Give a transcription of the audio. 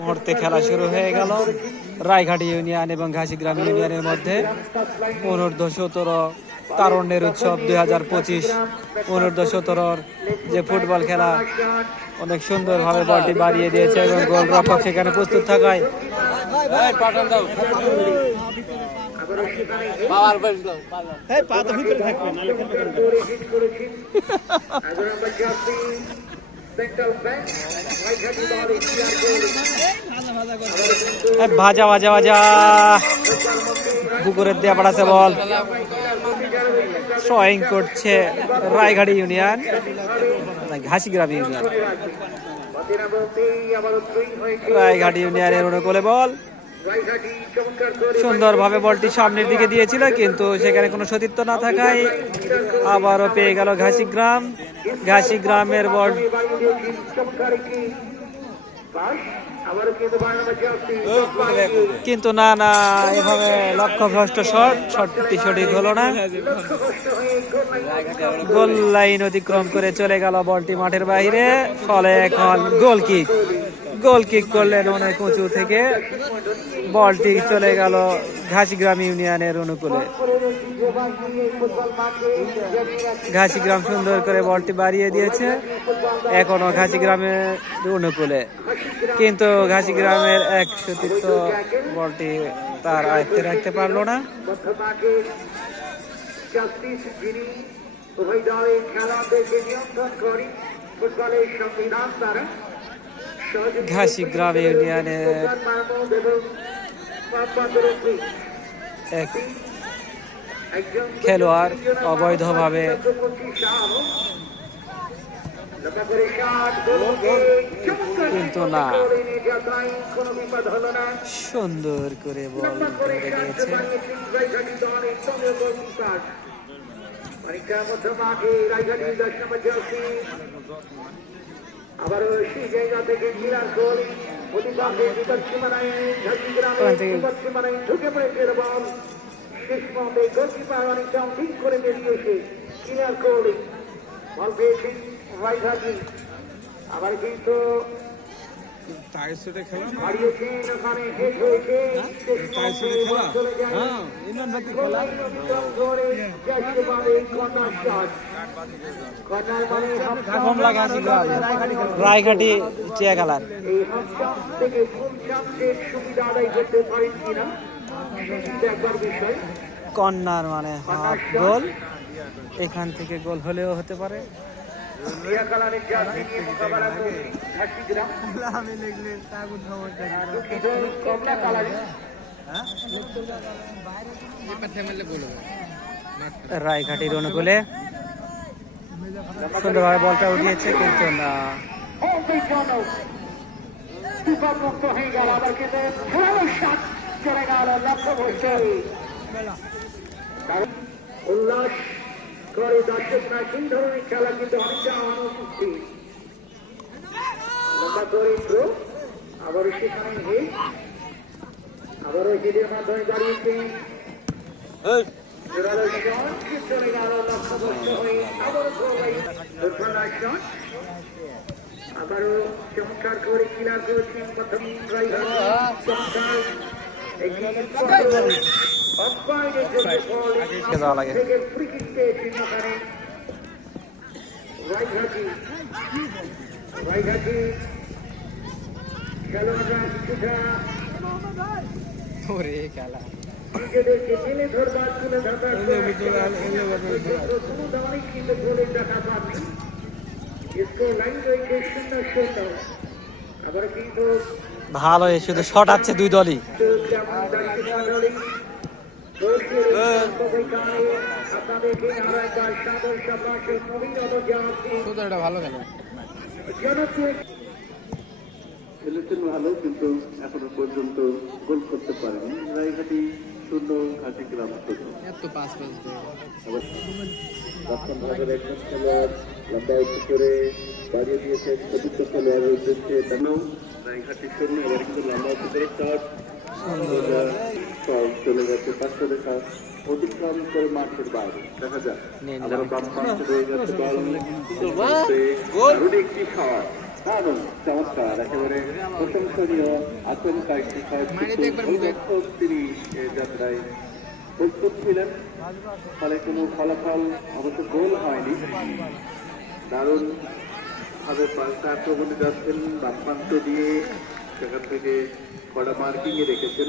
মুহূর্তে খেলা শুরু হয়ে গেল রায়ঘাটি ইউনিয়ন এবং ঘাসিগ্রাম ইউনিয়নের মধ্যে। অনূর্ধ্ব-17 তারুণ্যের উৎসব 2025 অনূর্ধ্ব-17 যে ফুটবল খেলা অনেক সুন্দরভাবে বলটি বাড়িয়ে দিয়েছে এবং গোলরক্ষক সেখানে প্রস্তুত থাকায় ভাজা ভাজা ভাজা পুকুরের দেয়া পাঠাচ্ছে বল থ্রোয়িং করছে রায়ঘাটি ইউনিয়ন ঘাসিগ্রাম ইউনিয়ন। রায়ঘাটি ইউনিয়নের অনুকূলে বল সুন্দরভাবে বলটি সামনের দিকে দিয়েছিল, কিন্তু সেখানে কোনো সতীর্থ না থাকায় আবারও পেয়ে গেল ঘাসিগ্রাম। ঘাসিগ্রামের বল কিন্তু না না এভাবে লক্ষ্যভ্রষ্ট শটটি সঠিক হলো না। গোল লাইন অতিক্রম করে চলে গেল বলটি মাঠের বাইরে, ফলে এখন গোল কিক করলেন অনেক উঁচু থেকে। বলটি চলে গেল ঘাসিগ্রাম ইউনিয়নের অনুকূলে। ঘাসিগ্রাম সুন্দর করে বলটি বাড়িয়ে দিয়েছে, এখনো ঘাসিগ্রামের অনুকূলে, কিন্তু ঘাসিগ্রামের এক সতীর্থ বলটি তার আয়ত্তে রাখতে পারলো না। ঘাসিগ্রাম ইউনিয়নের এক খেলোয়াড় অবৈধভাবে কিন্তু না সুন্দর করে বল দিয়েছে। আবার সেই জায়গা থেকে মিলার গোল অতিবাদে ঢুকে পড়েছে বল শেষ পর্যন্ত গোলকিপার অনেকটা ঠিক করে বেরিয়েছে। মিলার গোল বল পেয়েছেন রায়ঘাটি, আবার কিন্তু হারিয়েছেন ওখানে হেড হয়েছে রায়ঘাটি টিয়া খেলার কর্নার মানে হাফ গোল, এখান থেকে গোল হলেও হতে পারে। রায়ঘাটির অনুকূলে সুন্দরভাবে বলটা উঠিয়েছে, কিন্তু না উল্লাস করে দর্শকরা। সেই ধরনের খেলা কিন্তু অনেকটা অনুপস্থিত। লম্বা করে থ্রো, আবারও সেখানে হেড, আবারও হেডের মাধ্যমে দাঁড়িয়েছে চলে গেল লক্ষ্যভ্রষ্ট হয়ে। আবারও চমৎকার করে ক্লিয়ার করেছেন প্রথম চমৎকার নিজেদেরকে টেনে ধরবার তুলে ধরবার কোনো দলই কিন্তু গোলের দেখা পাননি। স্কোর লাইন রয়েছে 0-0। আবার কিন্তু ভালো শুধু শট আছে দুই দলই। ভালো খেলেছেন ভালো, কিন্তু এখনো পর্যন্ত গোল করতে পারেনি। রায়ঘাটি 0, ঘাসিগ্রাম 0। একজন খেলোয়াড় লম্বা উঁচু করে বাড়িয়ে দিয়েছেন চতুর্থ খেলোয়াড়ের উদ্দেশ্যে। রায়ঘাটি 0, এবার কিন্তু লম্বা উঁচু করে চলে গেছে 500 রেখা অতিক্রম করে মাঠের বাইরে। দেখা যাক আবার বাম পাশে রয়ে গেছে বল, একটি শট দারুণ চমৎকার, একেবারে প্রশংসনীয় আচমকা একটি দর্শক তিনি এ যাত্রায় প্রস্তুত ছিলেন। ফলে কোনো ফলাফল অবশ্য গোল হয়নি। দারুণ ভাবে পাল্টা আক্রমণে যাচ্ছেন, বাম প্রান্ত দিয়ে সেখান থেকে কড়া মার্কিংয়ে রেখেছেন।